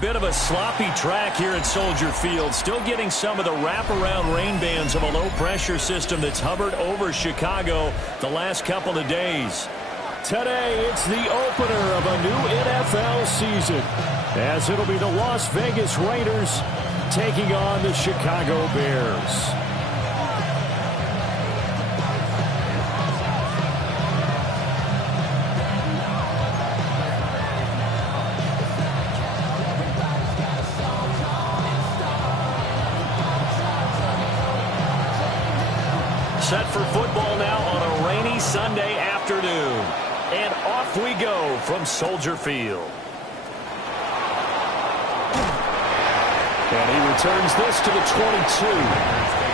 Bit of a sloppy track here at Soldier Field. Still getting some of the wraparound rain bands of a low-pressure system that's hovered over Chicago the last couple of days. Today, it's the opener of a new NFL season, as it'll be the Las Vegas Raiders taking on the Chicago Bears. Set for football now on a rainy Sunday afternoon. And off we go from Soldier Field. And he returns this to the 22.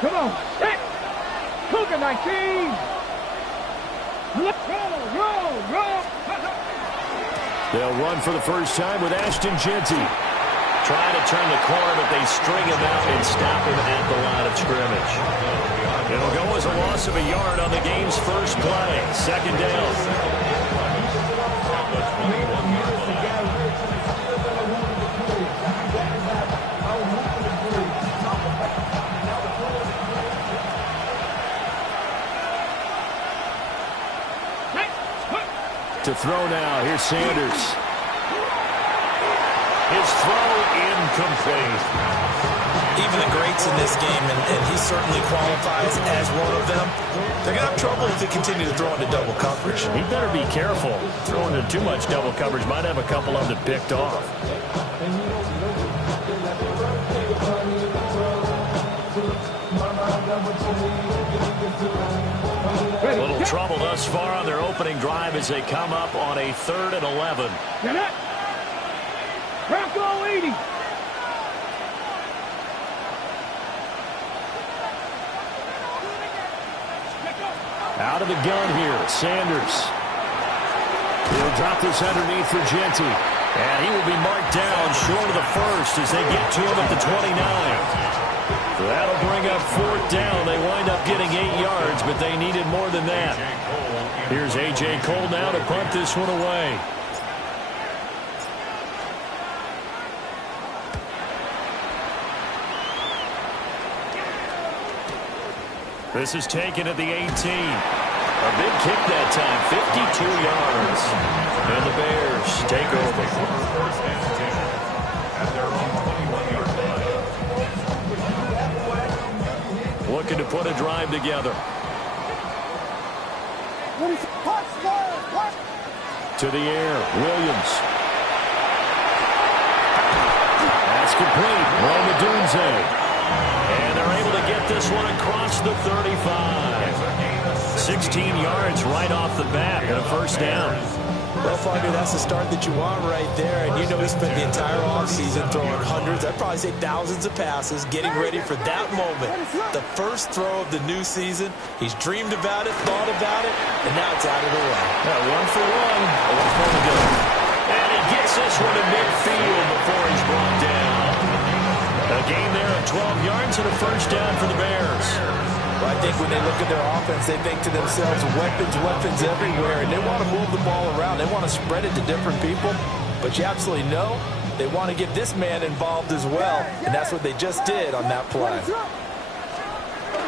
Come on, set! Cougar 19! Roll! They'll run for the first time with Ashton Jeanty. Trying to turn the corner, but they string him out and stop him at the line of scrimmage. It'll go as a loss of a yard on the game's first play. Second down. To throw now. Here's Sanders. His throw incomplete. Even the greats in this game, and he certainly qualifies as one of them, they're going to have trouble if they continue to throw into double coverage. He better be careful. Throwing into too much double coverage might have a couple of them picked off. A little trouble thus far on their opening drive as they come up on a 3rd and 11. Get up. Bronco 80. Out of the gun here, Sanders. He'll drop this underneath for Genty. And he will be marked down short of the first as they get to him at the 29. That'll bring up 4th down. They wind up getting 8 yards, but they needed more than that. Here's A.J. Cole now to punt this one away. This is taken at the 18. A big kick that time, 52 yards. And the Bears take over. Looking to put a drive together. To the air, Williams. That's complete. Roma Dunze. And they're able to get this one across the 35. 16 yards right off the bat and a 1st down. Well, Fogger, that's the start that you want right there. And you know he spent the entire offseason throwing hundreds, I'd probably say thousands of passes, getting ready for that moment. The first throw of the new season. He's dreamed about it, thought about it, and now it's out of the way. Yeah, 1 for 1. 1 more to go. And he gets this one to midfield before he's brought down. A gain there of 12 yards and a 1st down for the Bears. Well, I think when they look at their offense, they think to themselves, weapons, weapons everywhere, and they want to move the ball around. They want to spread it to different people, but you absolutely know they want to get this man involved as well, and that's what they just did on that play.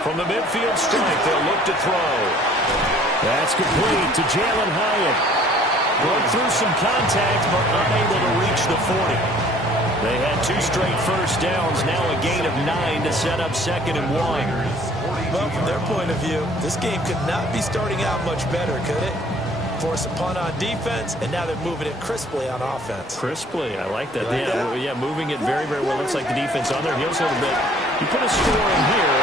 From the midfield strike, they'll look to throw. That's complete to Jalen Hyatt. Broke through some contact, but unable to reach the 40. They had 2 straight 1st downs, now a gain of 9 to set up 2nd and 1. Well, from their point of view, this game could not be starting out much better, could it? Force a punt on defense, and now they're moving it crisply on offense. Crisply, I like that. Yeah, moving it very, very well. Looks like the defense on their heels a little bit. You put a score in here,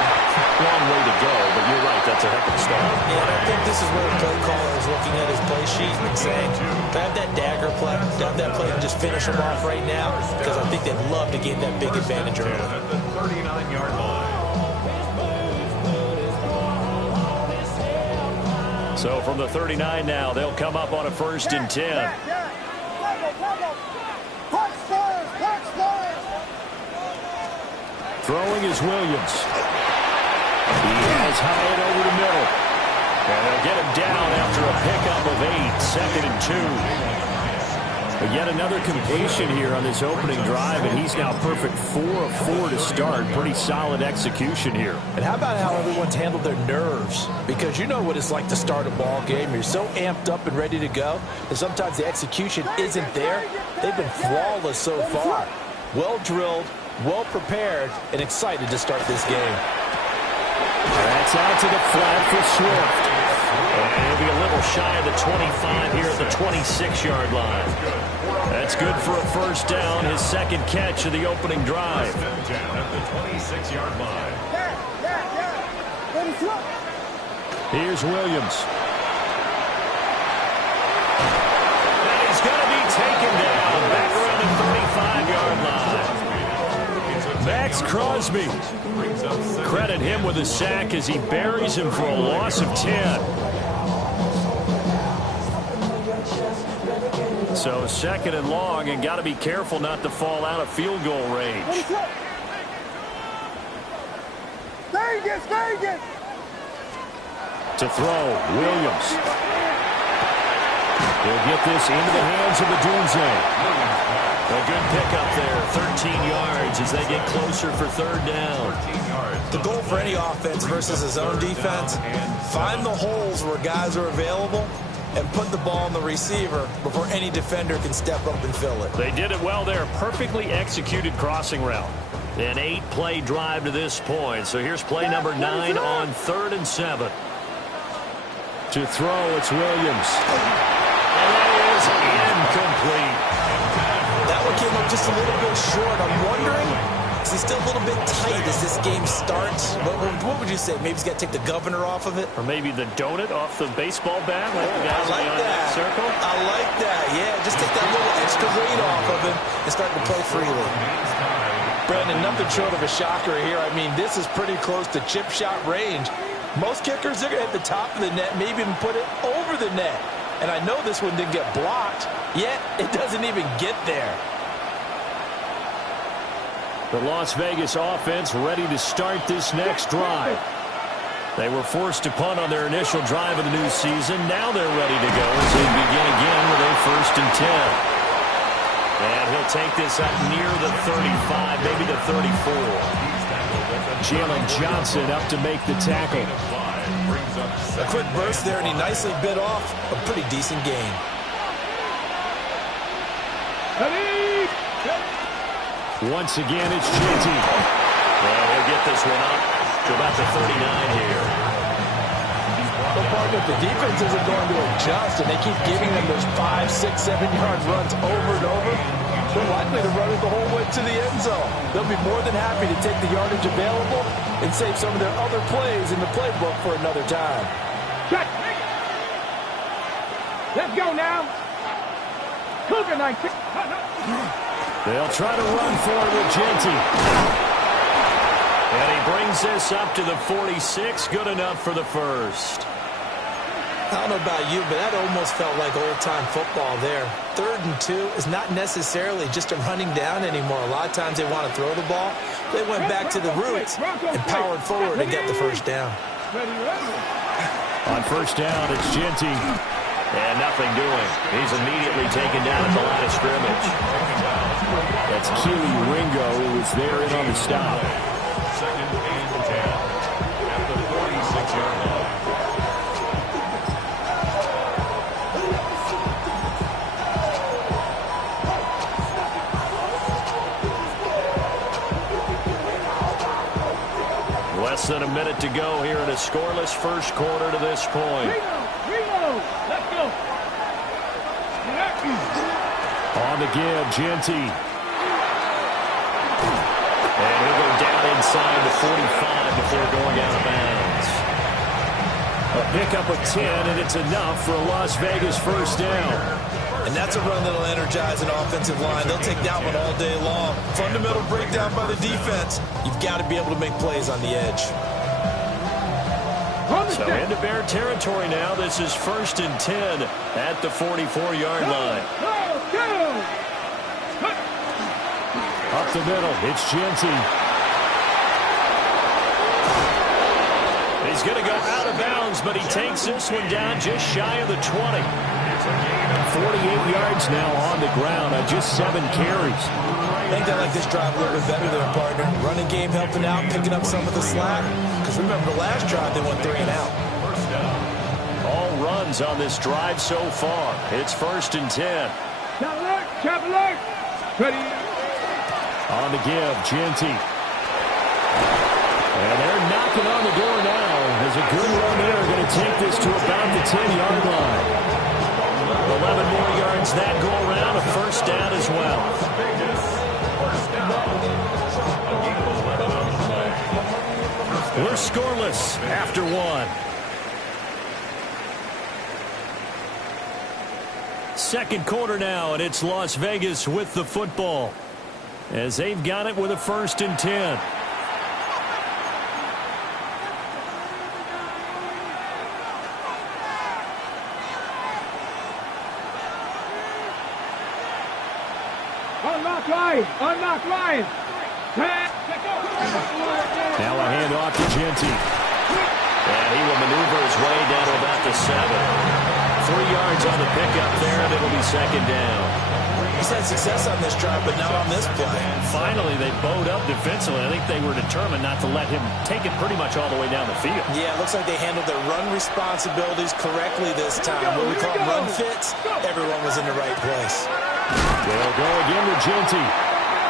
long way to go, but you're right, that's a heck of a start. Yeah, and I think this is where the play caller is looking at his play sheet and saying, have that dagger play, have that play and just finish them off right now, because I think they'd love to gain that big advantage early. At the 39-yard line. So from the 39 now, they'll come up on a 1st and 10. Throwing is Williams. He has Hyatt over the middle. And they'll get him down after a pickup of 8, 2nd and 2. But yet another completion here on this opening drive, and he's now perfect 4 of 4 to start. Pretty solid execution here. And how about how everyone's handled their nerves? Because you know what it's like to start a ball game. You're so amped up and ready to go, and sometimes the execution isn't there. They've been flawless so far. Well drilled, well prepared, and excited to start this game. That's out to the flat for Swift. And he'll be a little shy of the 25 here at the 26-yard line. That's good for a 1st down, his 2nd catch of the opening drive. At the 26-yard line. Here's Williams. And he's going to be taken down back around the 35-yard line. Max Crosby. Credit him with a sack as he buries him for a loss of 10. So 2nd and long, and got to be careful not to fall out of field goal range. Vegas. To throw, Williams. He'll get this into the hands of Dunze. A good pickup there, 13 yards as they get closer for 3rd down. The goal for any offense versus his own defense, find the holes where guys are available and put the ball on the receiver before any defender can step up and fill it. They did it well there. Perfectly executed crossing route. An 8-play drive to this point. So here's play number 9 on 3rd and 7. To throw, it's Williams. And that is incomplete. That one came up just a little bit short. I'm wondering, because he's still a little bit tight as this game starts. What would you say? Maybe he's got to take the governor off of it? Or maybe the donut off the baseball bat, like the guys I like beyond that circle? I like that. Yeah, just take that little extra weight off of him and start to play freely. Brandon, nothing short of a shocker here. I mean, this is pretty close to chip shot range. Most kickers, they're going to hit the top of the net, maybe even put it over the net. And I know this one didn't get blocked, yet it doesn't even get there. The Las Vegas offense ready to start this next drive. They were forced to punt on their initial drive of the new season. Now they're ready to go as they begin again with a 1st and 10. And he'll take this up near the 35, maybe the 34. Jalen Johnson up to make the tackle. A quick burst there, and he nicely bit off a pretty decent gain. Once again, it's Genty. Well, he'll get this one up to about the 39 here. Well, partner, the defense isn't going to adjust, and they keep giving them those 5, 6, 7-yard runs over and over. They're likely to run it the whole way to the end zone. They'll be more than happy to take the yardage available and save some of their other plays in the playbook for another time. Check. Let's go now. Cougar 19. They'll try to run for it with Genty. And he brings this up to the 46. Good enough for the first. I don't know about you, but that almost felt like old-time football there. 3rd and 2 is not necessarily just a running down anymore. A lot of times they want to throw the ball. They went back to the roots and powered forward and get the first down. On first down, it's Genty. And nothing doing. He's immediately taken down at the line of scrimmage. That's Keely Ringo, who was there in on the stop. 2nd and 10 at the 46-yard line. Less than a minute to go here in a scoreless first quarter to this point. Reno, let's go. On the give, Genty. And he'll go down inside the 45 before going out of bounds. A pickup of 10, and it's enough for a Las Vegas first down. And that's a run that'll energize an offensive line. They'll take that one all day long. Fundamental breakdown by the defense. You've got to be able to make plays on the edge. So into Bear territory now. This is 1st and 10 at the 44-yard line. Up the middle, it's Genty. He's going to go out of bounds, but he takes this one down just shy of the 20. 48 yards now on the ground on just 7 carries. I think they like this drive a little bit better than a partner. Running game helping out, picking up some of the slack. Because remember, the last drive they went 3 and out. All runs on this drive so far. It's 1st and 10. Chop alert. Ready. On the give, Genty. And they're knocking on the door now. There's a good run there. Going to take this to about the 10-yard line. 11 more yards that go around. A first down as well. We're scoreless after 1. Second quarter now, and it's Las Vegas with the football as they've got it with a 1st and 10. Unlock line. Now a handoff to Genty. And he will maneuver his way down to about the 7. 3 yards on the pickup there, and it'll be 2nd down. He's had success on this drive, but not on this play. Finally, they bowed up defensively. I think they were determined not to let him take it pretty much all the way down the field. Yeah, it looks like they handled their run responsibilities correctly this time. What we call run fits, everyone was in the right place. They'll go again with Genty.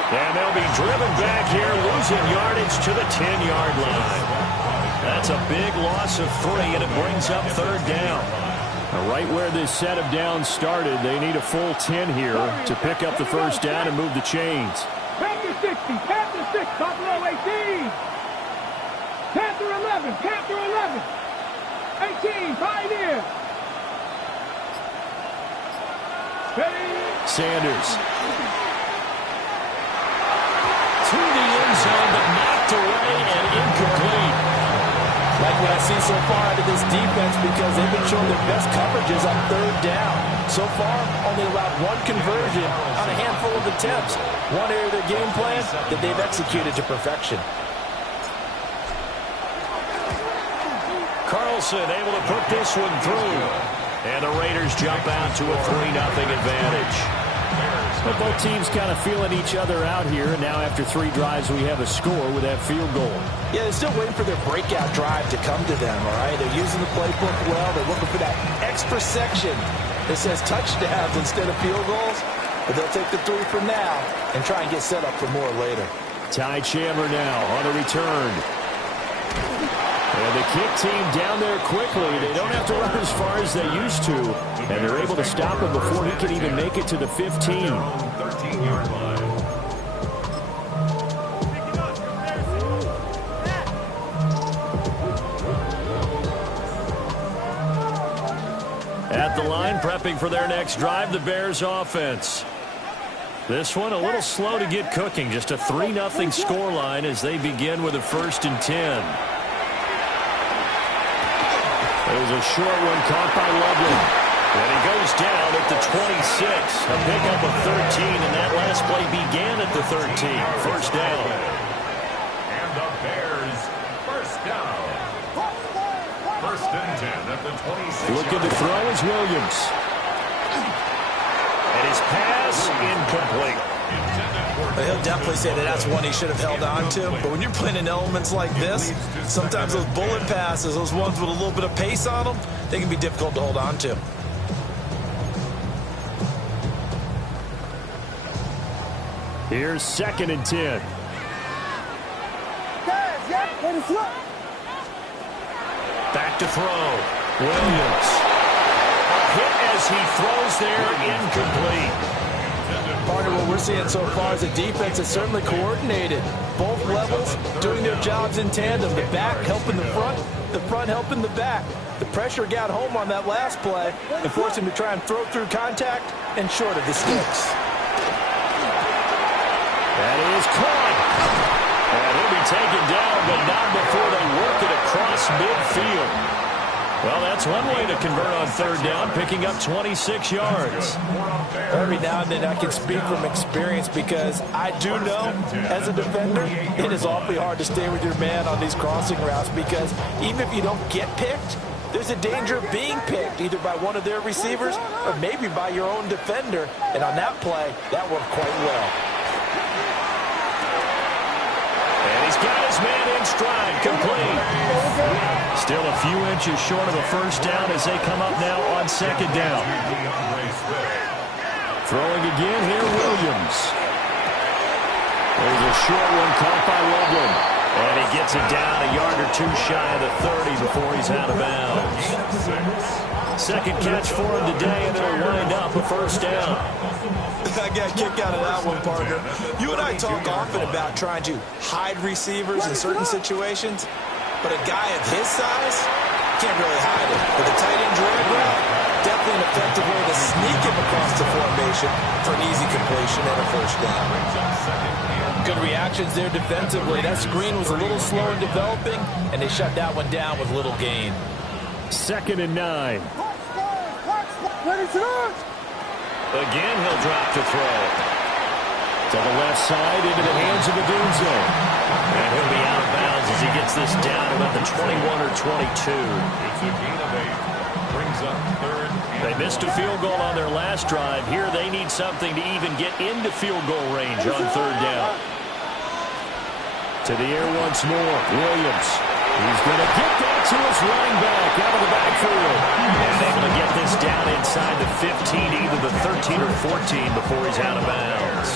And they'll be driven back here, losing yardage to the 10-yard line. That's a big loss of 3, and it brings up 3rd down. Now, right where this set of downs started, they need a full 10 here to pick up the first down and move the chains. Back to 16. Panther 6, Buffalo 18. Panther 11, Panther 11. 18, Pioneer. Sanders. To the end zone, but knocked away and incomplete. Like what I see so far out of this defense, because they've been showing their best coverages on third down. So far, only allowed one conversion on a handful of attempts. One area of their game plan that they've executed to perfection. Carlson able to put this one through. And the Raiders jump out to a 3-0 advantage. But both teams kind of feeling each other out here. And now after 3 drives, we have a score with that field goal. Yeah, they're still waiting for their breakout drive to come to them, all right? They're using the playbook well. They're looking for that extra section that says touchdowns instead of field goals. But they'll take the 3 for now and try and get set up for more later. Ty Chandler now on the return. And the kick team down there quickly. They don't have to run as far as they used to. And they're able to stop him before he can even make it to the 15. 13-yard line. At the line, prepping for their next drive, the Bears offense. This one a little slow to get cooking. Just a 3-0 scoreline as they begin with a 1st and 10. There's a short one caught by Loveland. And he goes down at the 26. A pickup of 13, and that last play began at the 13. First down. And the Bears, first down. 1st and 10 at the 26. Looking to throw is Williams. And his pass incomplete. He'll definitely say that that's one he should have held on to. But when you're playing in elements like this, sometimes those bullet passes, those ones with a little bit of pace on them, they can be difficult to hold on to. Here's 2nd and 10. Back to throw. Williams. A hit as he throws there, incomplete. Partner, what we're seeing so far is a defense that's certainly coordinated. Both levels doing their jobs in tandem. The back helping the front helping the back. The pressure got home on that last play and forced him to try and throw through contact and short of the sticks. That is caught. And he'll be taken down, but not before they work it across midfield. Well, that's one way to convert on 3rd down, picking up 26 yards. Every now and then I can speak from experience because I do know, as a defender, it is awfully hard to stay with your man on these crossing routes because even if you don't get picked, there's a danger of being picked either by one of their receivers or maybe by your own defender. And on that play, that worked quite well. And he's got his man in stride, complete. Still a few inches short of a 1st down as they come up now on 2nd down. Throwing again here, Williams. There's a short one caught by Loveland. And he gets it down a yard or 2 shy of the 30 before he's out of bounds. 2nd catch for him today, and it'll wind up a 1st down. I got a kick out of that one, partner. You and I talk often about trying to hide receivers in certain situations, but a guy of his size can't really hide it. With a tight end drag route, definitely an effective way to sneak him across the formation for an easy completion and a 1st down. Good reactions there defensively. That screen was a little slow in developing, and they shut that one down with little gain. 2nd and 9. Again, he'll drop to throw. To the left side, into the hands of Adunze. And he'll be out of bounds as he gets this down about the 21 or 22. It's a gain of 8. Brings up 3rd. They missed a field goal on their last drive. Here they need something to even get into field goal range on 3rd down. To the air once more, Williams. He's going to get that to his running back out of the backfield. And able to get this down inside the 15, either the 13 or 14 before he's out of bounds.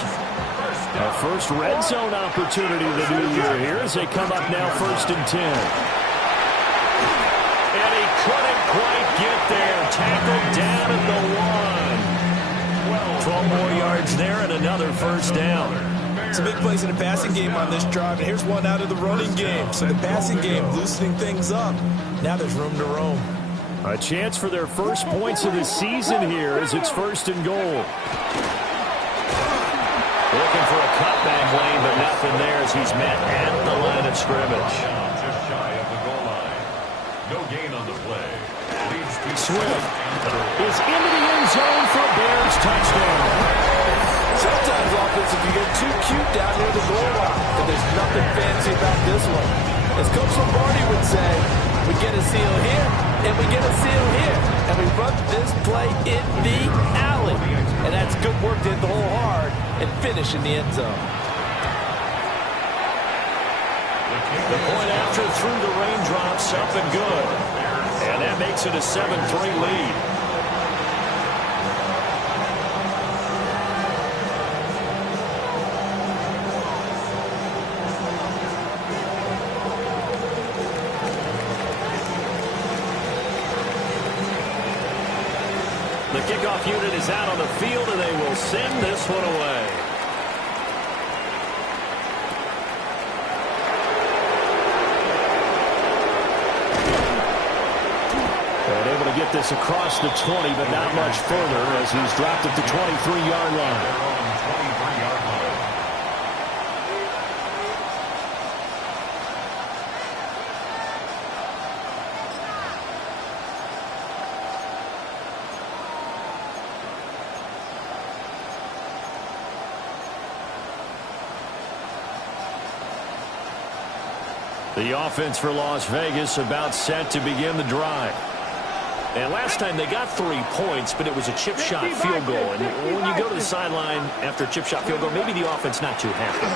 Our first red zone opportunity of the new year here as they come up now 1st and 10. And he couldn't quite get there. Tackled down at the 1. 12 more yards there and another 1st down. Some big plays in the passing game on this drive, and here's one out of the running game. So the passing game loosening things up. Now there's room to roam. A chance for their first points of the season here as it's 1st and goal. Looking for a cutback lane, but nothing there as he's met at the line of scrimmage. Just shy of the goal line. No gain on the play. Leads to Swift is into the end zone for a Bears touchdown. Sometimes offense, if you get too cute down near the goal line, but there's nothing fancy about this one. As Coach Lombardi would say, we get a seal here, and we get a seal here, and we run this play in the alley. And that's good work to hit the hole hard and finish in the end zone. The point after through the raindrops, up and good. And that makes it a 7-3 lead. The kickoff unit is out on the field, and they will send this one away. And able to get this across the 20, but not much further as he's dropped at the 23-yard line. their own 23-yard line. The offense for Las Vegas about set to begin the drive. And last time they got 3 points, but it was a chip shot field goal. And when you go to the sideline after a chip shot field goal, maybe the offense not too happy.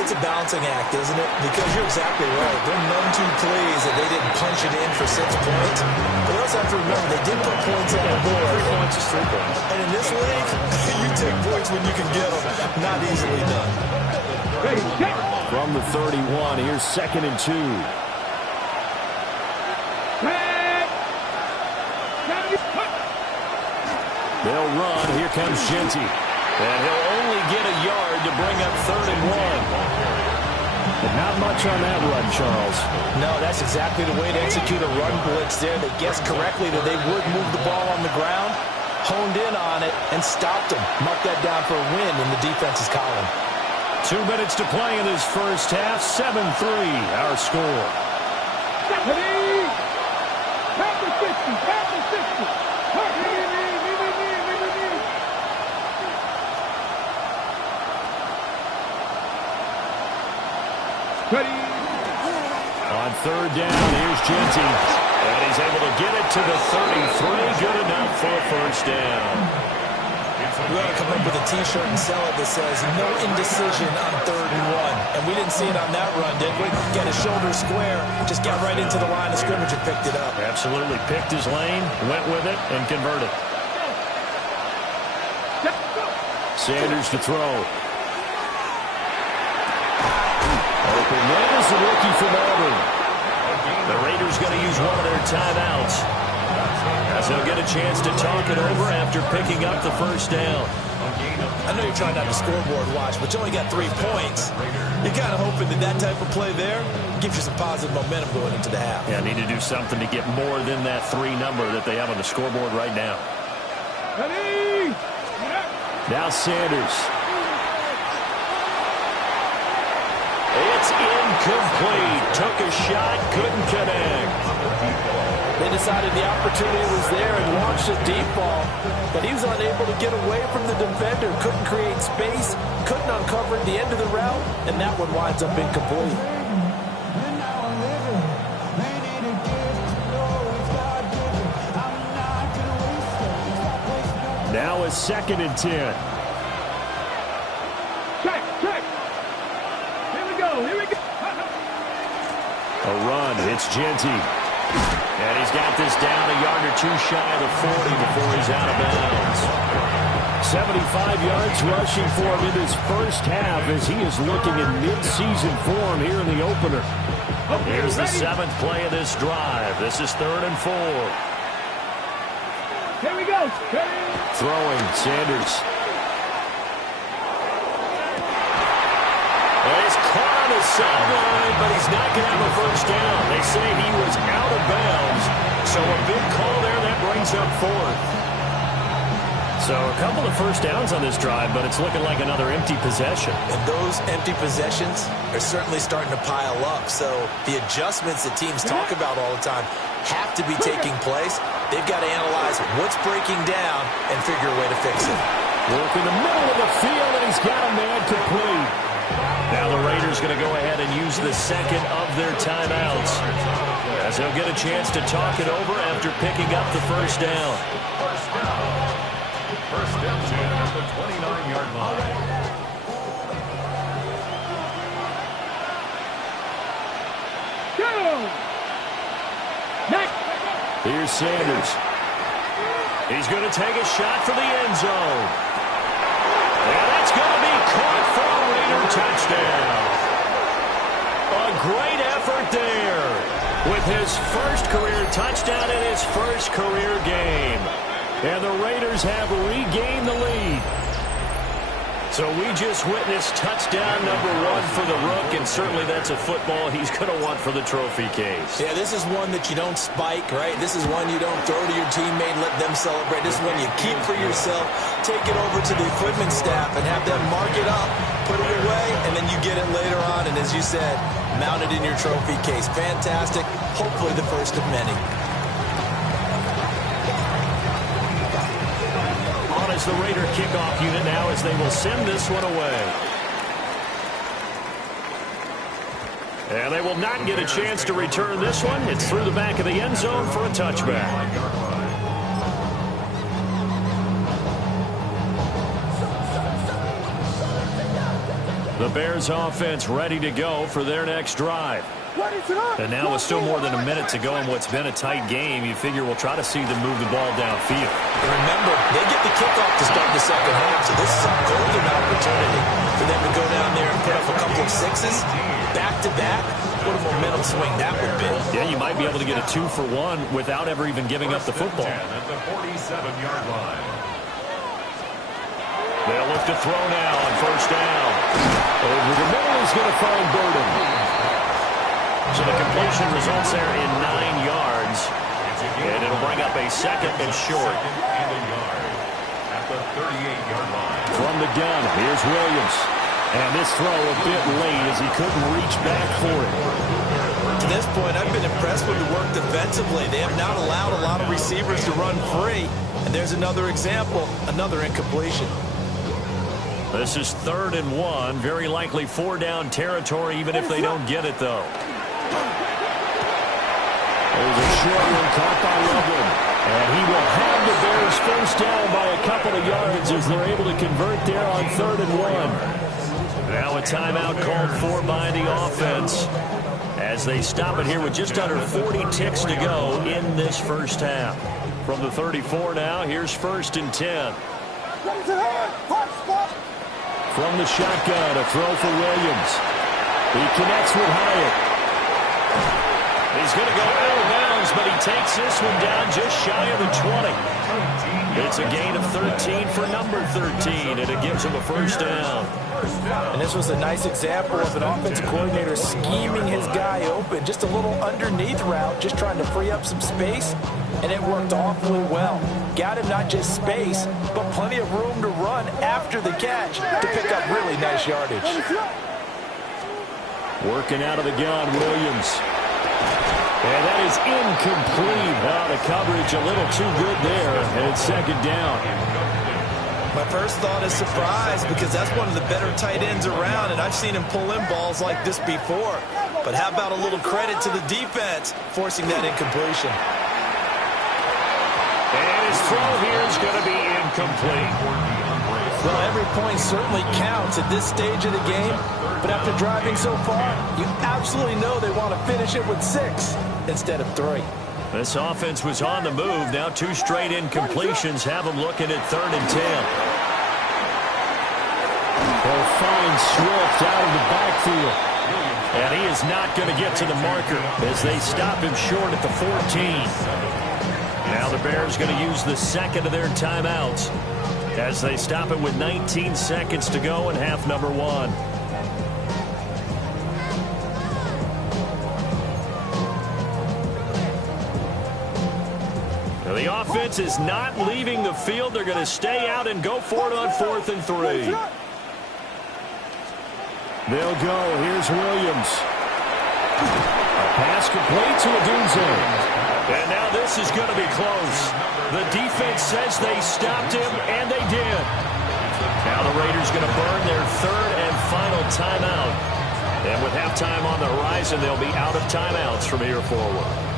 It's a balancing act, isn't it? Because you're exactly right. They're none too pleased that they didn't punch it in for 6 points. But you also have to remember, they did put points on the board. 3 points is 3 points. And in this league, you take points when you can get them. Not easily done. From the 31, here's 2nd and 2. They'll run. Here comes Genty. And he'll only get a yard to bring up 3rd and 1. But not much on that run, Charles. No, that's exactly the way to execute a run blitz there. They guessed correctly that they would move the ball on the ground, honed in on it, and stopped them. Mark that down for a win in the defense's column. 2 minutes to play in this first half. 7-3, our score. On 3rd down, here's Genty. And he's able to get it to the 33. Good enough for a first down. We ought to come up with a T-shirt and sell it that says, no indecision on 3rd and 1. And we didn't see it on that run, did we? Got his shoulder square, just got right into the line of scrimmage and picked it up. Absolutely picked his lane, went with it, and converted. Sanders to throw. Open man is the rookie from Auburn. The Raiders going to use one of their timeouts, as they'll get a chance to talk it over after picking up the first down. I know you're trying not to scoreboard watch, but you only got 3 points. You're kind of hoping that that type of play there gives you some positive momentum going into the half. Yeah, need to do something to get more than that 3 number that they have on the scoreboard right now. Now Sanders. It's incomplete. Took a shot, couldn't connect. They decided the opportunity was there and launched a deep ball, but he was unable to get away from the defender, couldn't create space, couldn't uncover the end of the route, and that one winds up incomplete. Now a 2nd and 10. Check. Here we go. A run. It's Genty. And he's got this down a yard or 2 shy of the 40 before he's out of bounds. 75 yards rushing for him in this first half as he is looking in mid-season form here in the opener. Here's the 7th play of this drive. This is 3rd and 4. Here we go. Throwing, Sanders. the sideline, but he's not going to have a first down. They say he was out of bounds, so a big call there that brings up fourth. So a couple of first downs on this drive, but it's looking like another empty possession. And those empty possessions are certainly starting to pile up. So the adjustments that teams talk about all the time have to be taking place. They've got to analyze what's breaking down and figure a way to fix it. Work in the middle of the field, and he's got a man complete. Now the Raiders going to go ahead and use the second of their timeouts, as they'll get a chance to talk it over after picking up the first down. First and 10 at the 29-yard line. Go! Next! Here's Sanders. He's going to take a shot for the end zone. And that's going to be caught for a Raider touchdown. A great effort there with his first career touchdown in his first career game. And the Raiders have regained the lead. So we just witnessed touchdown number 1 for the Rook, and certainly that's a football he's going to want for the trophy case. Yeah, this is one that you don't spike, right? This is one you don't throw to your teammate and let them celebrate. This is one you keep for yourself, take it over to the equipment staff and have them mark it up, put it away, and then you get it later on. And as you said, mount it in your trophy case. Fantastic. Hopefully the first of many. As the Raider kickoff unit now, as they will send this one away. And they will not get a chance to return this one. It's through the back of the end zone for a touchback. The Bears offense ready to go for their next drive. And now with still more than a minute to go in what's been a tight game, you figure we'll try to see them move the ball downfield. And remember, they get the kickoff to start the second half, so this is a golden opportunity for them to go down there and put up a couple of sixes back-to-back. What a momentum swing that would be. Yeah, you might be able to get a 2-for-1 without ever even giving up the football. At the 47-yard line. They'll look to throw now on first down. Over the middle, he's going to find Burden. So the completion results there in 9 yards. And it'll bring up a second and short. Second and a yard at the 38-yard line. From the gun, here's Williams. And this throw a bit late as he couldn't reach back for it. To this point, I've been impressed with the work defensively. They have not allowed a lot of receivers to run free. And there's another example, another incompletion. This is 3rd and 1. Very likely 4-down territory, even if they don't get it, though. There's a short one caught by Loveland. And he will have the Bears first down by a couple of yards as they're able to convert there on 3rd and 1. Now a timeout called for by the offense as they stop it here with just under 40 ticks to go in this first half. From the 34 now, here's 1st and 10. From the shotgun, a throw for Williams. He connects with Hyatt. He's going to go out of bounds, but he takes this one down just shy of the 20. It's a gain of 13 for number 13, and it gives him a first down. And this was a nice example of an offensive coordinator scheming his guy open. Just a little underneath route, just trying to free up some space, and it worked awfully well. Got him not just space, but plenty of room to run after the catch to pick up really nice yardage. Working out of the gun, Williams. And that is incomplete. Wow, the coverage a little too good there, and it's 2nd down. My first thought is surprise because that's one of the better tight ends around, and I've seen him pull in balls like this before. But how about a little credit to the defense forcing that incompletion? And his throw here is going to be incomplete. Well, every point certainly counts at this stage of the game, but after driving so far, you absolutely know they want to finish it with 6 instead of 3. This offense was on the move. Now 2 straight incompletions have them looking at 3rd and 10. They'll find Swift out of the backfield. And he is not going to get to the marker as they stop him short at the 14. Now the Bears going to use the second of their timeouts as they stop it with 19 seconds to go in half number 1. The offense is not leaving the field. They're going to stay out and go for it on 4th and 3. They'll go. Here's Williams. A pass complete to Odunze. And now this is going to be close. The defense says they stopped him, and they did. Now the Raiders going to burn their 3rd and final timeout. And with halftime on the horizon, they'll be out of timeouts from here forward.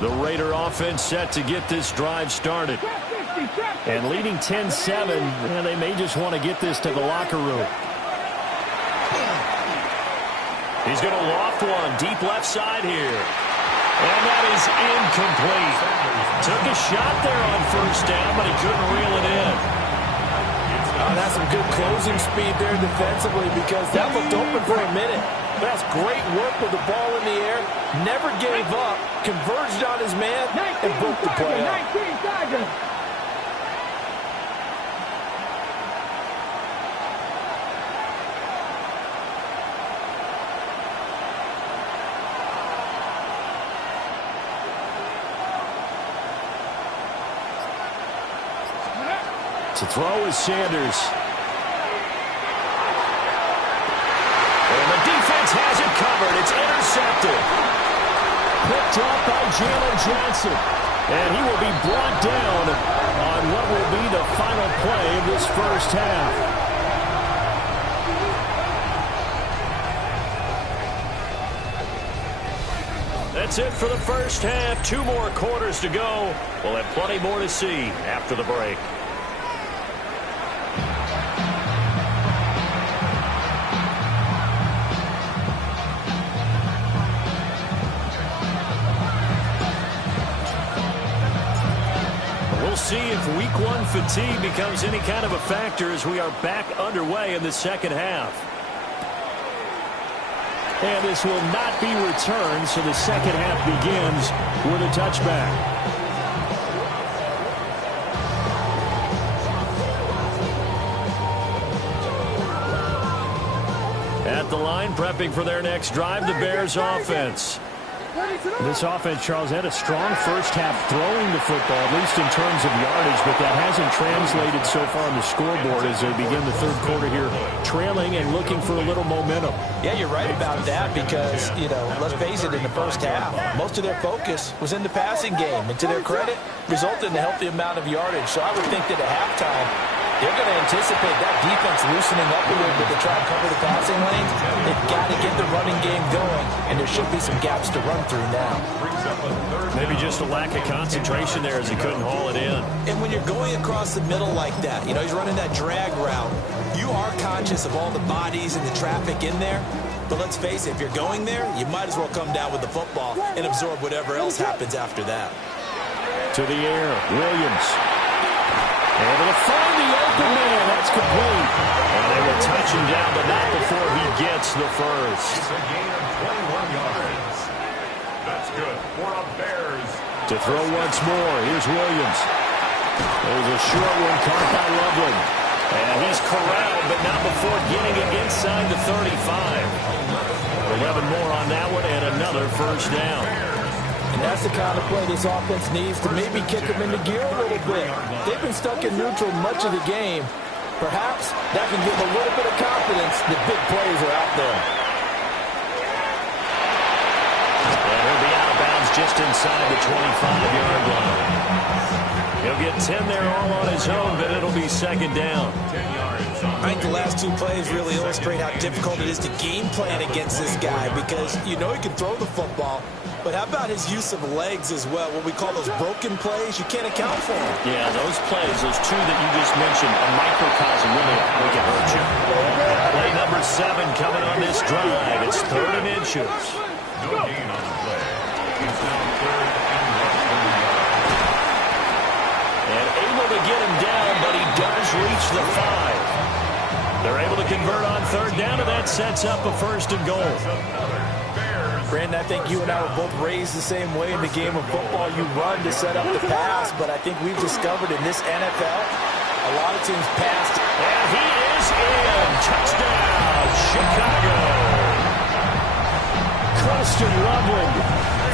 The Raider offense set to get this drive started. And leading 10-7, they may just want to get this to the locker room. He's going to loft one deep left side here. And that is incomplete. Took a shot there on 1st down, but he couldn't reel it in. That's some good closing speed there defensively because that looked open for a minute. That's great work with the ball in the air. Never gave up. Converged on his man and broke the play up. To throw is Sanders. And the defense has it covered. It's intercepted. Picked up by Jalen Johnson. And he will be brought down on what will be the final play of this first half. That's it for the first half. 2 more quarters to go. We'll have plenty more to see after the break. We'll see if week 1 fatigue becomes any kind of a factor as we are back underway in the second half. And this will not be returned, so the second half begins with a touchback. At the line, prepping for their next drive, the Bears offense. This offense, Charles, had a strong first half throwing the football, at least in terms of yardage, but that hasn't translated so far on the scoreboard as they begin the third quarter here, trailing and looking for a little momentum. Yeah, you're right about that because, let's face it, in the first half, most of their focus was in the passing game. And to their credit, resulted in a healthy amount of yardage. So I would think that at halftime, they're going to anticipate that defense loosening up a little bit to try and cover the passing lanes. They've got to get the running game going, and there should be some gaps to run through now. Maybe just a lack of concentration there as he couldn't haul it in. And when you're going across the middle like that, he's running that drag route, you are conscious of all the bodies and the traffic in there. But let's face it, if you're going there, you might as well come down with the football and absorb whatever else happens after that. To the air, Williams. Able to find the open man. That's complete. And they will touch him down, but not before he gets the first. It's a gain of 21 yards. That's good for the Bears. To throw once more, here's Williams. There's a short one caught by Loveland. And he's corralled, but not before getting it inside the 35. 11 more on that one, and another first down. And that's the kind of play this offense needs to maybe kick them into gear a little bit. They've been stuck in neutral much of the game. Perhaps that can give them a little bit of confidence that big plays are out there. And he'll be out of bounds just inside the 25-yard line. He'll get 10 there all on his own, but it'll be second down. 10 yards. I think the last 2 plays really illustrate how difficult it is to game plan against this guy because he can throw the football. But how about his use of legs as well? What we call those broken plays, you can't account for them. Yeah, those plays, those 2 that you just mentioned, a microcosm really of how we can hurt you. Play number 7 coming on this drive. It's 3rd and inches. No gain on the play. It's now 3rd and less than a yard. And able to get him down, but he does reach the 5. They're able to convert on third down, and that sets up a 1st and goal. Brandon, I think you and I were both raised the same way in the game of football. You run to set up the pass, but I think we've discovered in this NFL, a lot of teams pass. And he is in. Touchdown, Chicago. Preston Loveland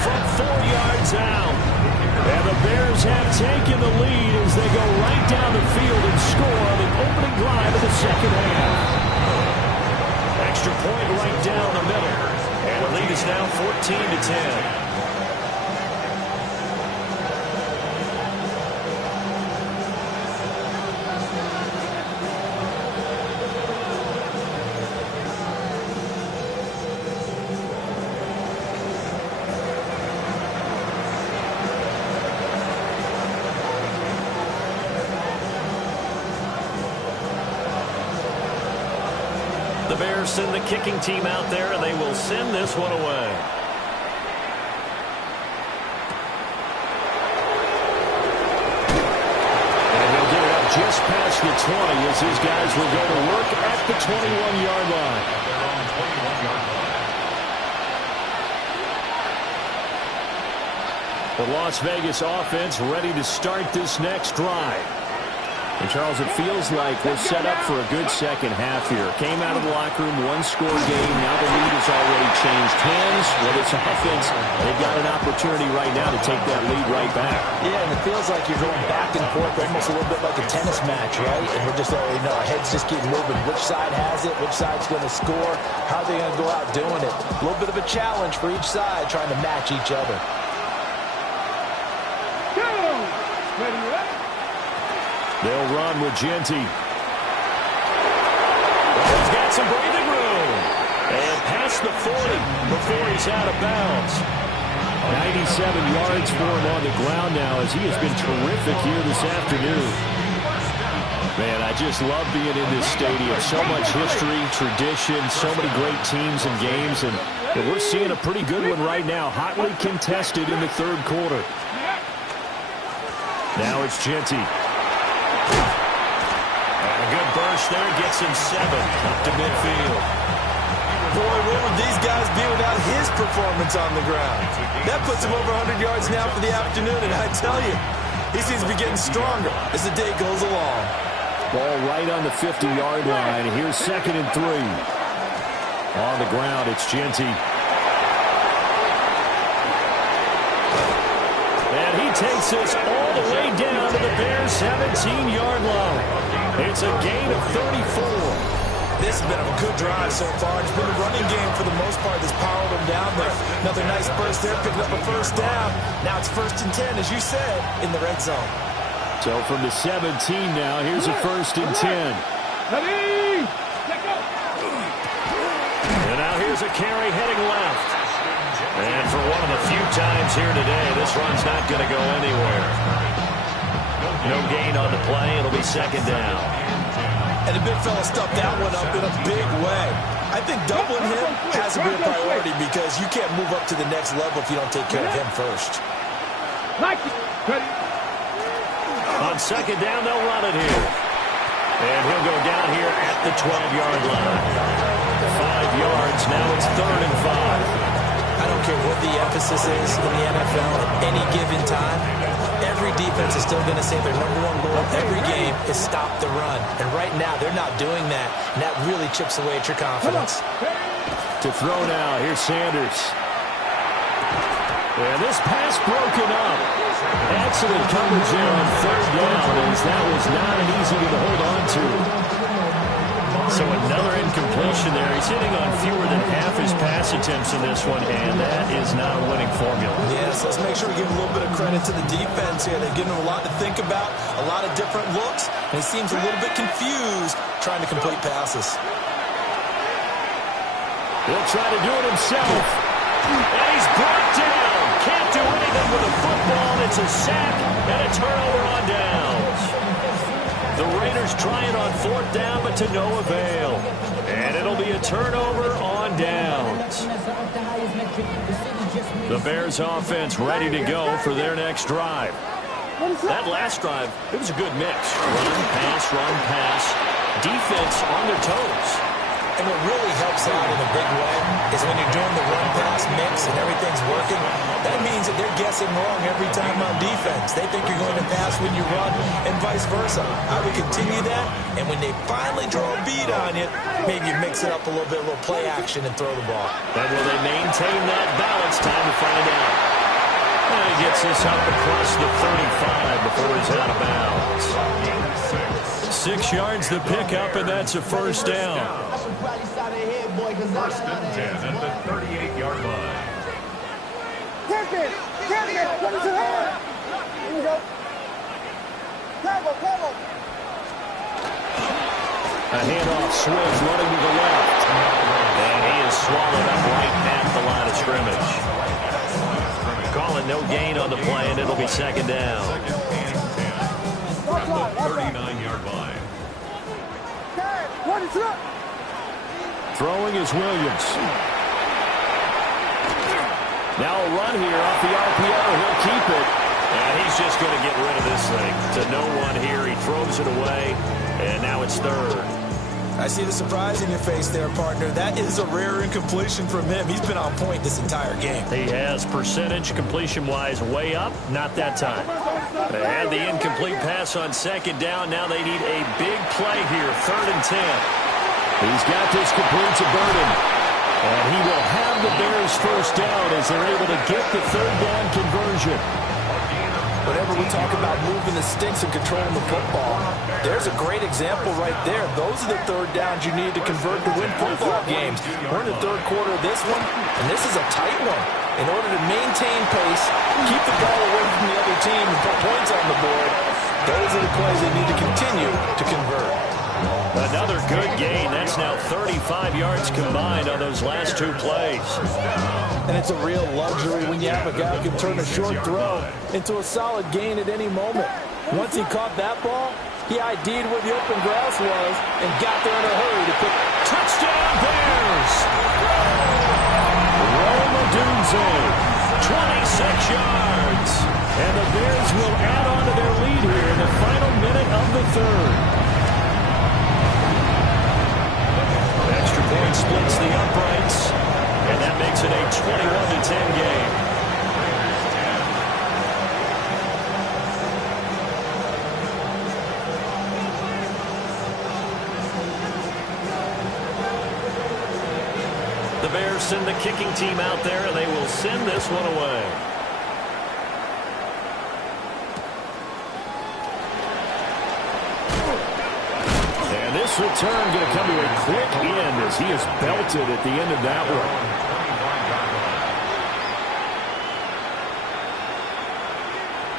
from 4 yards out. And the Bears have taken the lead as they go right down the field and score on the opening drive of the second half. Extra point right down the middle. And the lead is now 14-10. The Bears send the kicking team out there, and they will send this one away. And he'll get it up just past the 20 as his guys will go to work at the 21-yard line. The Las Vegas offense ready to start this next drive. And, Charles, it feels like we're set up for a good second half here. Came out of the locker room, one-score game. Now the lead has already changed hands. Well, it's offense. They've got an opportunity right now to take that lead right back. Yeah, and it feels like you're going back and forth almost a little bit like a tennis match, right? And we're just already know our heads just keep moving. Which side has it? Which side's going to score? How are they going to go out doing it? A little bit of a challenge for each side trying to match each other. They'll run with Genty. He's got some breathing room. And past the 40 before he's out of bounds. 97 yards for him on the ground now as he has been terrific here this afternoon. Man, I just love being in this stadium. So much history, tradition, so many great teams and games. And we're seeing a pretty good one right now. Hotly contested in the third quarter. Now it's Genty. And a good burst there gets him 7 up to midfield. Boy, where would these guys be without his performance on the ground? That puts him over 100 yards now for the afternoon, and I tell you, he seems to be getting stronger as the day goes along. Ball right on the 50-yard line. Here's 2nd and 3. On the ground, it's Genty. And he takes us all the way down to the Bears' 17-yard line. It's a gain of 34. This has been a good drive so far. It's been the running game for the most part that's powered them down there. Another nice burst there, picking up a 1st down. Now it's 1st and 10, as you said, in the red zone. So from the 17 now, here's a 1st and 10. And now here's a carry heading left. And for one of the few times here today, this run's not going to go anywhere. No gain on the play. It'll be 2nd down. And the big fella stuffed that one up in a big way. I think doubling him has to be a priority because you can't move up to the next level if you don't take care of him first. On 2nd down, they'll run it here. And he'll go down here at the 12-yard line. 5 yards. Now it's 3rd and 5. I don't care what the emphasis is in the NFL at any given time. Every defense is still going to say their #1 goal every game is stop the run. And right now, they're not doing that. And that really chips away at your confidence. To throw now, here's Sanders. And this pass broken up. Excellent coverage there on 3rd down, as that was not an easy one to hold on to. So another incompletion there. He's hitting on fewer than half his pass attempts in this one, and that is not a winning formula. Yes, let's make sure we give a little bit of credit to the defense here. They've given him a lot to think about, a lot of different looks, and he seems a little bit confused trying to complete passes. He'll try to do it himself. And he's brought down. Can't do anything with a football. It's a sack and a turnover on downs. The Raiders trying on 4th down, but to no avail. And it'll be a turnover on downs. The Bears offense ready to go for their next drive. That last drive, it was a good mix. Run, pass, defense on their toes. And what really helps out in a big way is when you're doing the run-pass mix and everything's working, that means that they're guessing wrong every time on defense. They think you're going to pass when you run and vice versa. I would continue that, and when they finally draw a beat on you, maybe you mix it up a little bit, a little play action and throw the ball. And will they maintain that balance? Time to find out. And he gets this up across the 35 before he's out of bounds. 6 yards the pickup, and that's a first down. First and 10 at the 38-yard line. Catch it! Put it to her! Here we go. Travel! A handoff switch running to the left. And he is swallowed up right at the line of scrimmage. Calling no gain on the play, and it'll be second down. From the 39-yard line. Throwing is Williams. Now a run here off the RPO. He'll keep it. And he's just going to get rid of this thing. To no one here. He throws it away. And now it's third. I see the surprise in your face there, partner. That is a rare incompletion from him. He's been on point this entire game. He has percentage completion-wise way up. Not that time. They had the incomplete pass on second down. Now they need a big play here. 3rd and 10. He's got this complete to Burden. And he will have the Bears first down as they're able to get the 3rd down conversion. Whenever we talk about moving the sticks and controlling the football, there's a great example right there. Those are the 3rd downs you need to convert to win football games. We're in the 3rd quarter of this one, and this is a tight one. In order to maintain pace, keep the ball away from the other team, and put points on the board, those are the plays they need to continue to convert. Another good gain. That's now 35 yards combined on those last 2 plays. And it's a real luxury when you have a guy who can turn a short throw into a solid gain at any moment. Once he caught that ball, he ID'd where the open grass was and got there in a hurry to put Touchdown Bears! Rome Odunze, 26 yards. And the Bears will add on to their lead here in the final minute of the 3rd. Extra point splits the uprights, and that makes it a 21-10 game. The Bears send the kicking team out there, and they will send this one away. This return going to come to a quick end as he is belted at the end of that one.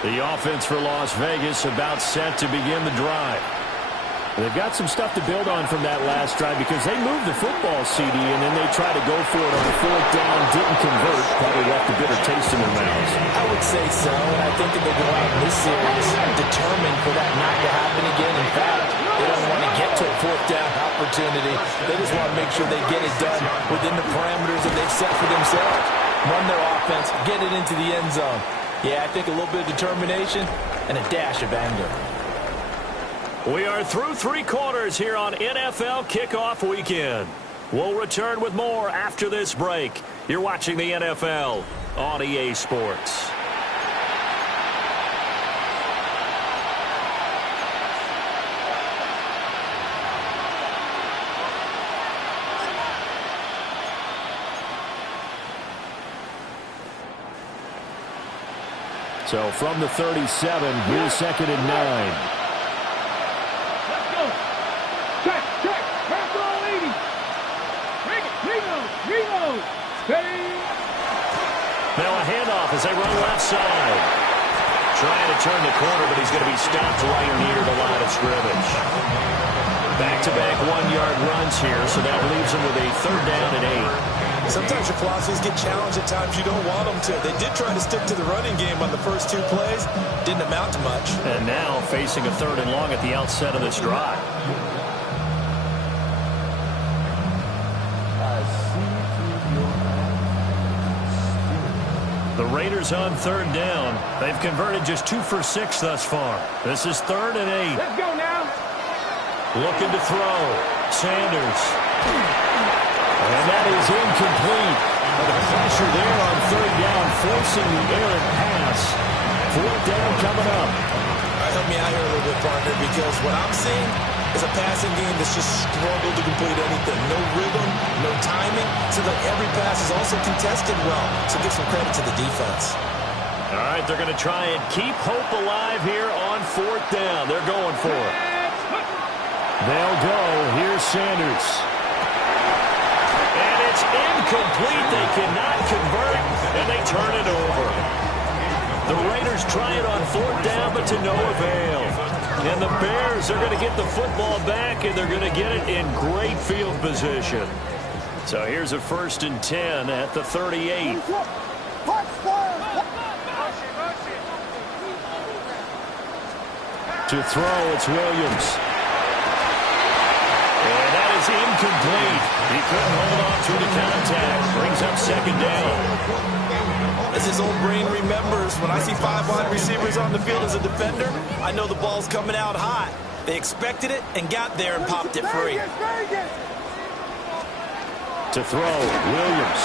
The offense for Las Vegas about set to begin the drive. They've got some stuff to build on from that last drive because they moved the football, CD, and then they tried to go for it on the 4th down, didn't convert, probably left a bitter taste in their mouths. I would say so, and I think that they go out in this series determined for that not to happen again. In fact, they don't want to get to a 4th down opportunity. They just want to make sure they get it done within the parameters that they've set for themselves. Run their offense, get it into the end zone. Yeah, I think a little bit of determination and a dash of anger. We are through 3 quarters here on NFL Kickoff Weekend. We'll return with more after this break. You're watching the NFL on EA Sports. So from the 37, here's 2nd and 9. Now a handoff as they run left side. Trying to turn the corner, but he's going to be stopped right near the line of scrimmage. Back-to-back 1-yard runs here, so that leaves him with a 3rd down and 8. Sometimes your philosophies get challenged at times you don't want them to. They did try to stick to the running game on the first 2 plays. Didn't amount to much. And now facing a 3rd and long at the outset of this drive. The Raiders on 3rd down. They've converted just 2 for 6 thus far. This is 3rd and 8. Let's go now. Looking to throw. Sanders. And that is incomplete. The pressure there on third down, forcing the errant pass. Fourth down coming up. All right, help me out here a little bit, partner, because what I'm seeing is a passing game that's just struggled to complete anything. No rhythm, no timing. Seems like every pass is also contested well. So give some credit to the defense. All right, they're going to try and keep hope alive here on fourth down. They're going for it. They'll go. Here's Sanders. And it's incomplete. They cannot convert, and they turn it over. The Raiders try it on fourth down, but to no avail. And the Bears are going to get the football back, and they're going to get it in great field position. So here's a 1st and 10 at the 38. To throw, it's Williams. And that is incomplete. He couldn't hold on through the contact. Brings up 2nd down. As his old brain remembers, when I see 5 wide receivers on the field as a defender, I know the ball's coming out hot. They expected it and got there and popped it free. To throw, Williams.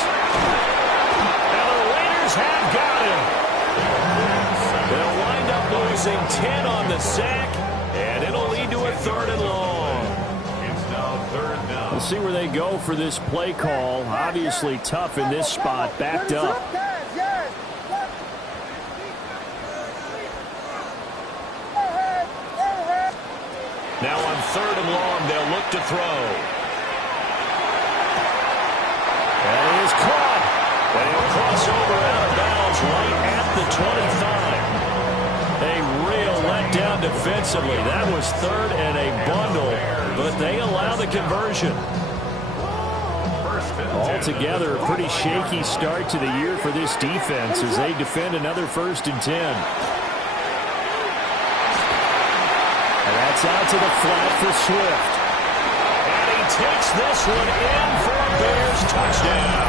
And the Raiders have got him. They'll wind up losing 10 on the sack, and it'll lead to a 3rd and long. It's now 3rd down. We'll see where they go for this play call. Obviously tough in this spot, backed up. Now on 3rd and long, they'll look to throw. And it is caught. And he'll cross over out of bounds right at the 25. A real letdown defensively. That was 3rd and a bundle, but they allow the conversion. Altogether, a pretty shaky start to the year for this defense as they defend another 1st and 10. And that's out to the flat for Swift. And he takes this one in for a Bears touchdown.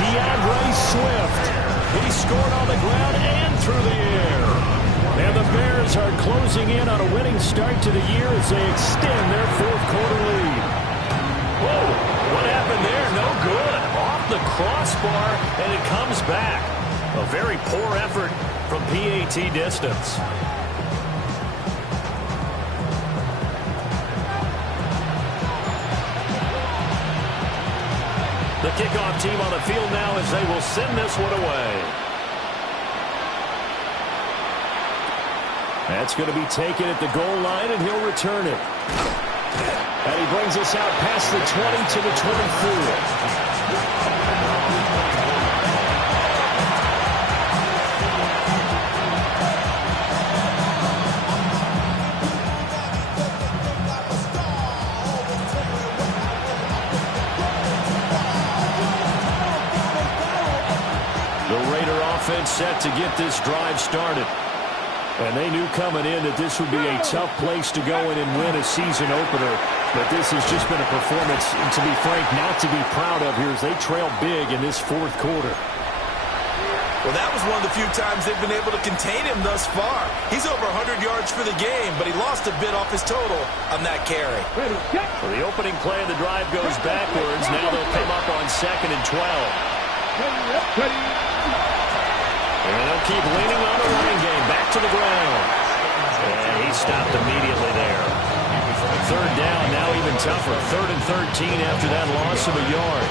DeAndre Swift. He scored on the ground and through the air. And the Bears are closing in on a winning start to the year as they extend their 4th quarter lead. Whoa, what happened there? No good. Off the crossbar, and it comes back. A very poor effort from PAT distance. The kickoff team on the field now as they will send this one away. That's going to be taken at the goal line, and he'll return it. And he brings us out past the 20 to the 24. Set to get this drive started. And they knew coming in that this would be a tough place to go in and win a season opener. But this has just been a performance, to be frank, not to be proud of here as they trail big in this 4th quarter. Well, that was one of the few times they've been able to contain him thus far. He's over 100 yards for the game, but he lost a bit off his total on that carry. So the opening play of the drive goes backwards. Now they'll come up on 2nd and 12. And they'll keep leaning on the running game. Back to the ground. And he stopped immediately there. 3rd down, now even tougher. 3rd and 13 after that loss of a yard.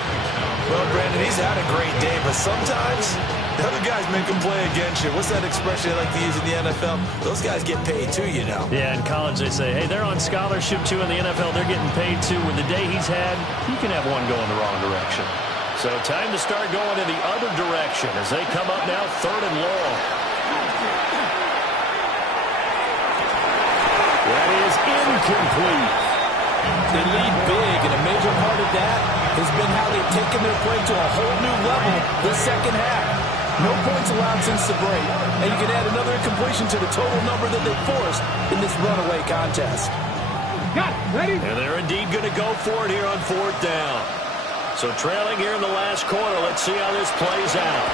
Well, Brandon, he's had a great day, but sometimes the other guys make him play against you. What's that expression they like to use in the NFL? Those guys get paid too, you know. Yeah, in college they say, hey, they're on scholarship too. In the NFL, they're getting paid too. With the day he's had, he can have one going the wrong direction. So time to start going in the other direction as they come up now 3rd and long. That is incomplete. They lead big, and a major part of that has been how they've taken their play to a whole new level this 2nd half. No points allowed since the break, and you can add another incompletion to the total number that they forced in this runaway contest. Ready? And they're indeed going to go for it here on 4th down. So trailing here in the last quarter. Let's see how this plays out.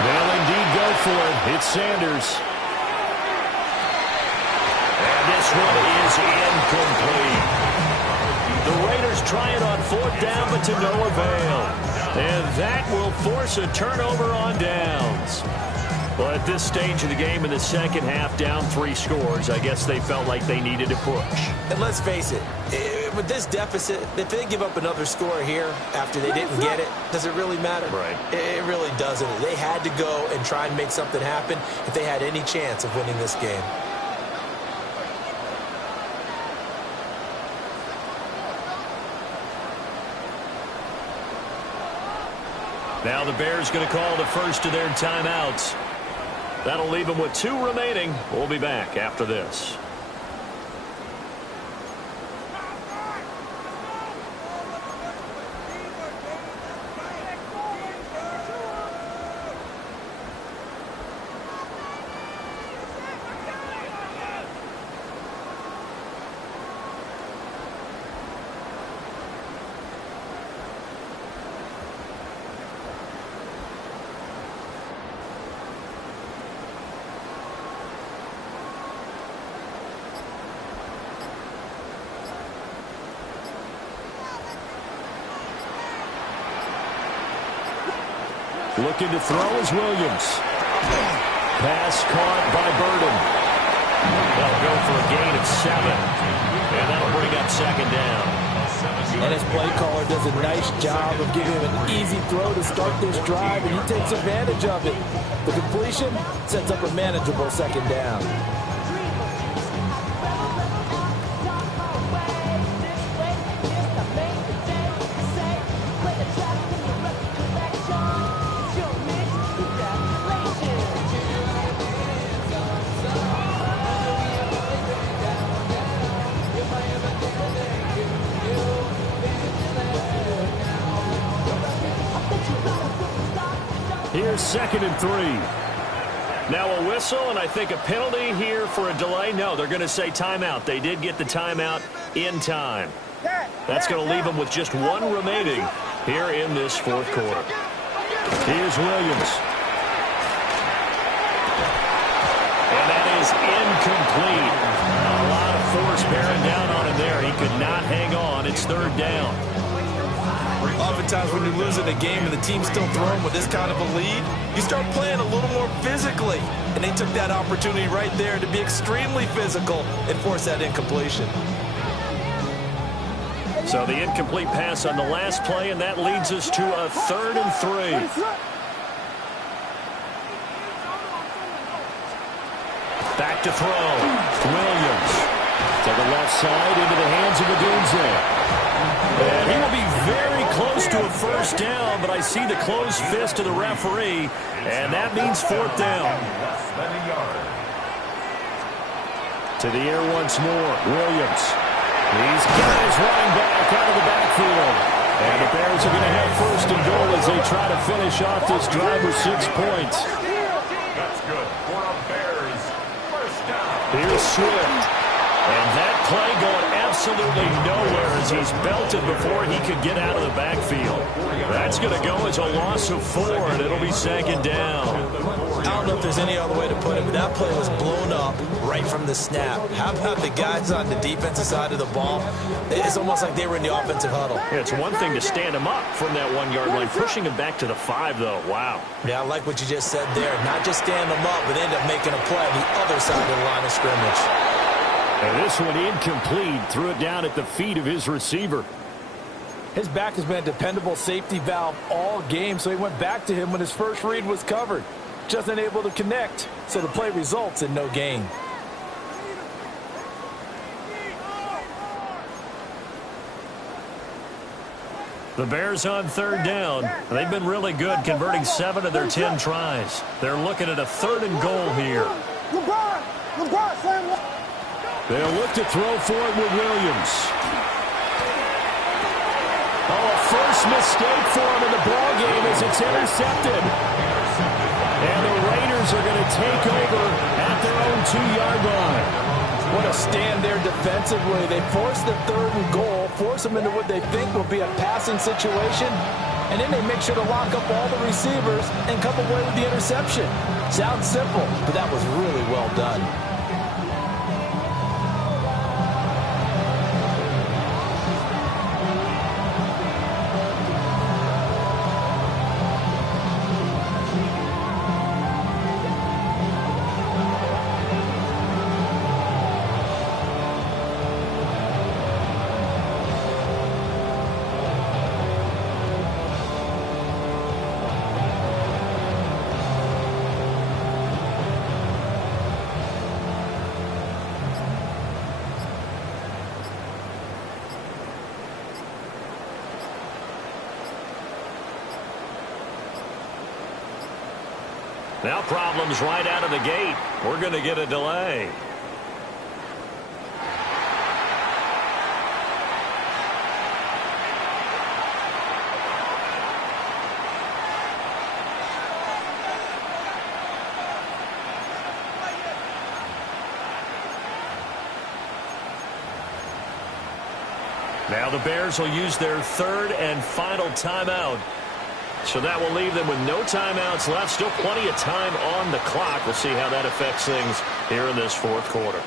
They'll indeed go for it. It's Sanders. And this one is incomplete. The Raiders try it on 4th down, but to no avail. And that will force a turnover on downs. Well, at this stage of the game in the second half, down 3 scores, I guess they felt like they needed to push. And let's face it, with this deficit, if they give up another score here after they didn't get it, does it really matter? Right. It really doesn't. They had to go and try and make something happen if they had any chance of winning this game. Now the Bears going to call the first of their timeouts. That'll leave them with 2 remaining. We'll be back after this. Looking to throw is Williams. Pass caught by Burden. They'll go for a gain of 7. And that'll bring up 2nd down. And his play caller does a nice job of giving him an easy throw to start this drive, and he takes advantage of it. The completion sets up a manageable 2nd down. Here's 2nd and 3. Now a whistle, and I think a penalty here for a delay. No, they're going to say timeout. They did get the timeout in time. That's going to leave them with just 1 remaining here in this 4th quarter. Here's Williams. And that is incomplete. A lot of force bearing down on him there. He could not hang on. It's 3rd down. Oftentimes when you're losing a game and the team's still throwing with this kind of a lead, you start playing a little more physically. And they took that opportunity right there to be extremely physical and force that incompletion. So the incomplete pass on the last play, and that leads us to a 3rd and 3. Back to throw. Williams to the left side into the hands of Odunze. And he will be very close to a 1st down, but I see the closed fist of the referee, and that means 4th down. To the air once more, Williams. These guys running back out of the backfield. And the Bears are going to have 1st and goal as they try to finish off this drive with 6 points. That's good for a Bears 1st down. Here's Swift. And that play going absolutely nowhere as he's belted before he could get out of the backfield. That's going to go as a loss of 4, and it'll be 2nd down. I don't know if there's any other way to put it, but that play was blown up right from the snap. How about the guys on the defensive side of the ball? It's almost like they were in the offensive huddle. Yeah, it's one thing to stand him up from that 1-yard line. Pushing him back to the 5, though. Wow. Yeah, I like what you just said there. Not just stand them up, but end up making a play on the other side of the line of scrimmage. And this one incomplete. Threw it down at the feet of his receiver. His back has been a dependable safety valve all game, so he went back to him when his first read was covered. Just unable to connect, so the play results in no gain. The Bears on 3rd down. They've been really good, converting 7 of their 10 tries. They're looking at a 3rd and goal here. They'll look to throw for it with Williams. Oh, a first mistake for him in the ball game as it's intercepted. And the Raiders are going to take over at their own 2-yard line. What a stand there defensively. They force the 3rd and goal, force them into what they think will be a passing situation, and then they make sure to lock up all the receivers and come away with the interception. Sounds simple, but that was really well done. Now problems right out of the gate. We're going to get a delay. Now the Bears will use their third and final timeout. So that will leave them with no timeouts left. Still plenty of time on the clock. We'll see how that affects things here in this fourth quarter.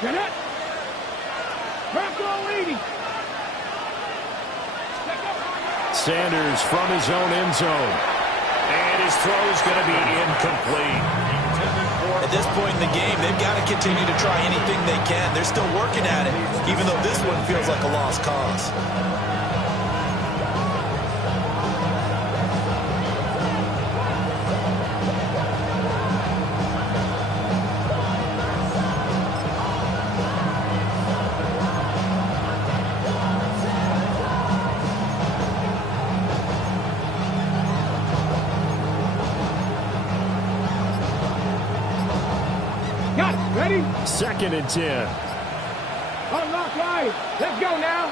Get it? Back on leading. Sanders from his own end zone. And his throw is going to be incomplete. At this point in the game, they've got to continue to try anything they can. They're still working at it, even though this one feels like a lost cause. Got it. Ready? 2nd and 10. Unlock right. Let's go now.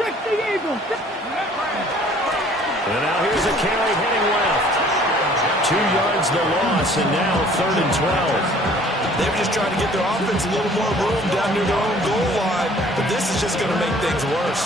50 Eagles. And now here's a carry heading left. 2 yards the loss, and now 3rd and 12. They were just trying to get their offense a little more room down near their own goal line, but this is just going to make things worse.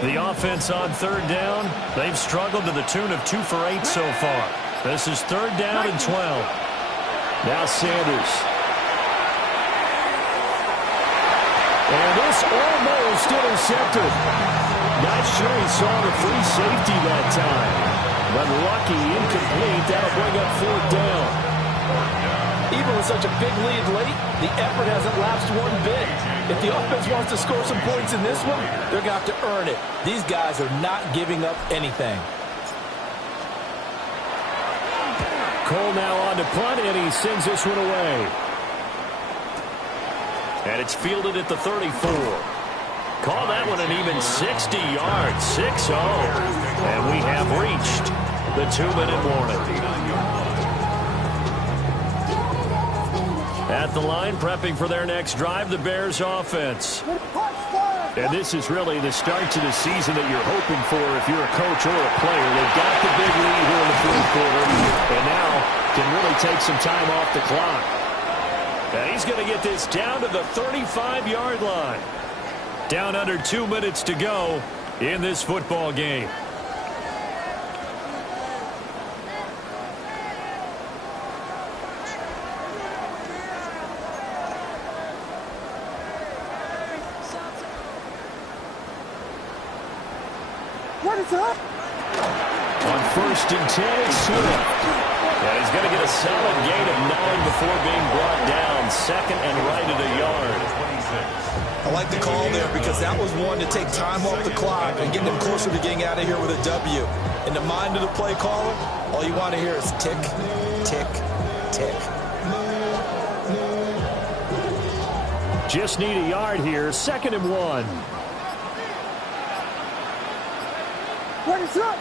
The offense on 3rd down, they've struggled to the tune of 2 for 8 so far. This is 3rd down and 12. Now Sanders. And this almost intercepted. Not sure he saw the free safety that time. But lucky, incomplete. That'll bring up 4th down. Even with such a big lead late, the effort hasn't lapsed one bit. If the offense wants to score some points in this one, they're going to have to earn it. These guys are not giving up anything. Cole now on to punt, and he sends this one away. And it's fielded at the 34. Call that one an even 60 yards, 6-0. And we have reached the 2-minute warning. At the line, prepping for their next drive, the Bears offense. And this is really the start to the season that you're hoping for if you're a coach or a player. They've got the big lead here in the fourth quarter, and now can really take some time off the clock. And he's going to get this down to the 35-yard line. Down under 2 minutes to go in this football game. What is up? On 1st and 10, it's Swift. And he's going to get a solid gain of 9 before being brought down. 2nd and right at a yard. I like the call there because that was one to take time off the clock and get them closer to getting out of here with a W. In the mind of the play caller, all you want to hear is tick, tick, tick. Just need a yard here. 2nd and 1. What is up?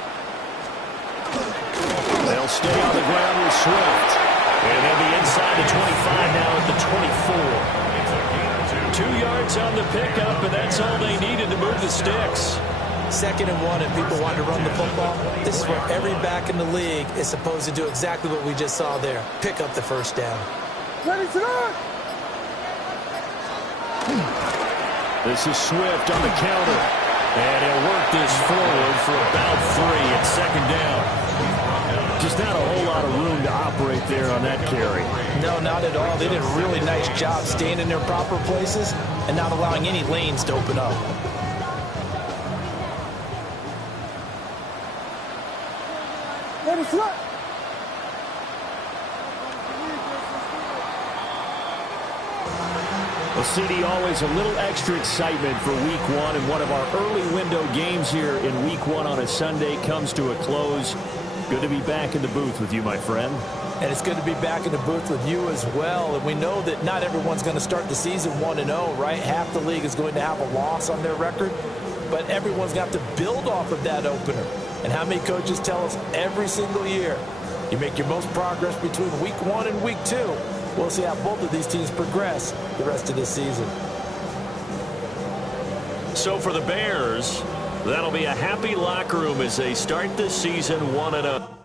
They'll stay on the ground with Swift. And they'll be inside the 25 now at the 24. 2 yards on the pickup, and that's all they needed to move the sticks. 2nd and 1, and people want to run the football. This is where every back in the league is supposed to do exactly what we just saw there. Pick up the 1st down. Ready to run? This is Swift on the counter. And he'll work this forward for about 3 at 2nd down. Just not a whole lot of room to operate there on that carry. No, not at all. They did a really nice job staying in their proper places and not allowing any lanes to open up. Ready, slip. Well, CD, always a little extra excitement for Week 1, and one of our early window games here in Week 1 on a Sunday comes to a close. Good to be back in the booth with you, my friend. And it's good to be back in the booth with you as well. And we know that not everyone's going to start the season 1-0, right? Half the league is going to have a loss on their record, but everyone's got to build off of that opener. And how many coaches tell us every single year, you make your most progress between Week 1 and Week 2. We'll see how both of these teams progress the rest of this season. So for the Bears, that'll be a happy locker room as they start this season 1-0.